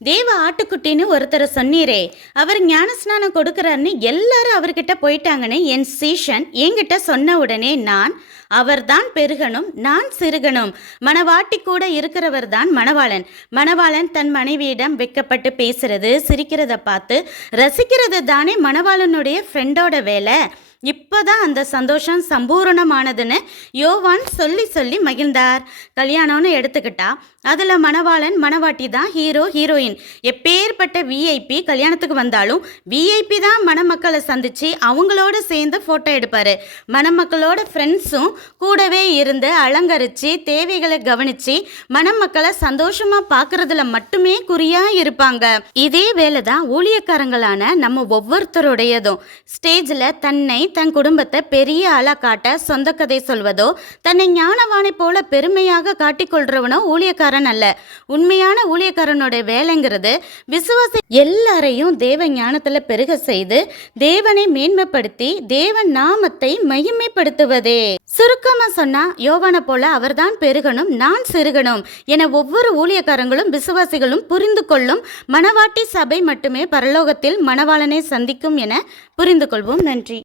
தேவ ஆட்டுக்குட்டின்னு ஒருத்தரை சொன்னீரே, அவர் ஞானஸ்நானம் கொடுக்கறாருன்னு எல்லாரும் அவர்கிட்ட போயிட்டாங்கன்னு என் சீஷன் என்கிட்ட சொன்ன உடனே நான், அவர்தான் பெருகணும், நான் சிறுகணும். மணவாட்டி கூட இருக்கிறவர் தான் மணவாளன். மணவாளன் தன் மனைவியிடம் வெக்கப்பட்டு பேசுறது, சிரிக்கிறத பார்த்து ரசிக்கிறது தானே மணவாளனுடைய ஃப்ரெண்டோட வேலை. இப்போதான் அந்த சந்தோஷம் சம்பூரணமானதுன்னு யோவான் சொல்லி சொல்லி மகிழ்ந்தார். கல்யாணம்னு எடுத்துக்கிட்டா அதில் மணவாளன் மணவாட்டி தான் ஹீரோ ஹீரோயின். எப்பேற்பட்ட விஐபி கல்யாணத்துக்கு வந்தாலும் விஐபி தான் மணமக்களை சந்தித்து அவங்களோட சேர்ந்து ஃபோட்டோ எடுப்பார். மணமக்களோட ஃப்ரெண்ட்ஸும் கூடவே இருந்து அலங்கரித்து தேவைகளை கவனித்து மணமக்களை சந்தோஷமாக பார்க்குறதுல மட்டுமே குறியாக இருப்பாங்க. இதே வேலை தான் ஊழியக்காரங்களான நம்ம ஒவ்வொருத்தருடையதும். ஸ்டேஜில் தன்னை தன் குடும்பத்தை பெரிய ஆளா காட்ட சொந்த கதை சொல்வதோ, தன்னை ஞானவானை போல பெருமையாக காட்டிக்கொள்றவனோ ஊழியக்காரன் அல்ல. உண்மையான ஊழியக்காரனோட வேலைங்கிறது விசுவாசி எல்லாரையும் தேவ ஞானத்துல பெருக செய்து தேவனை மேன்மைப்படுத்தி தேவன் நாமத்தை மகிமைப்படுத்துவதே. சுருக்கமா சொன்னா யோவானை போல அவர்தான் பெருகணும், நான் சிறுகணும் என ஒவ்வொரு ஊழியக்காரங்களும் விசுவாசிகளும் புரிந்து கொள்ளும் மணவாட்டி சபை மட்டுமே பரலோகத்தில் மணவாளனை சந்திக்கும் என புரிந்து கொள்வோம். நன்றி.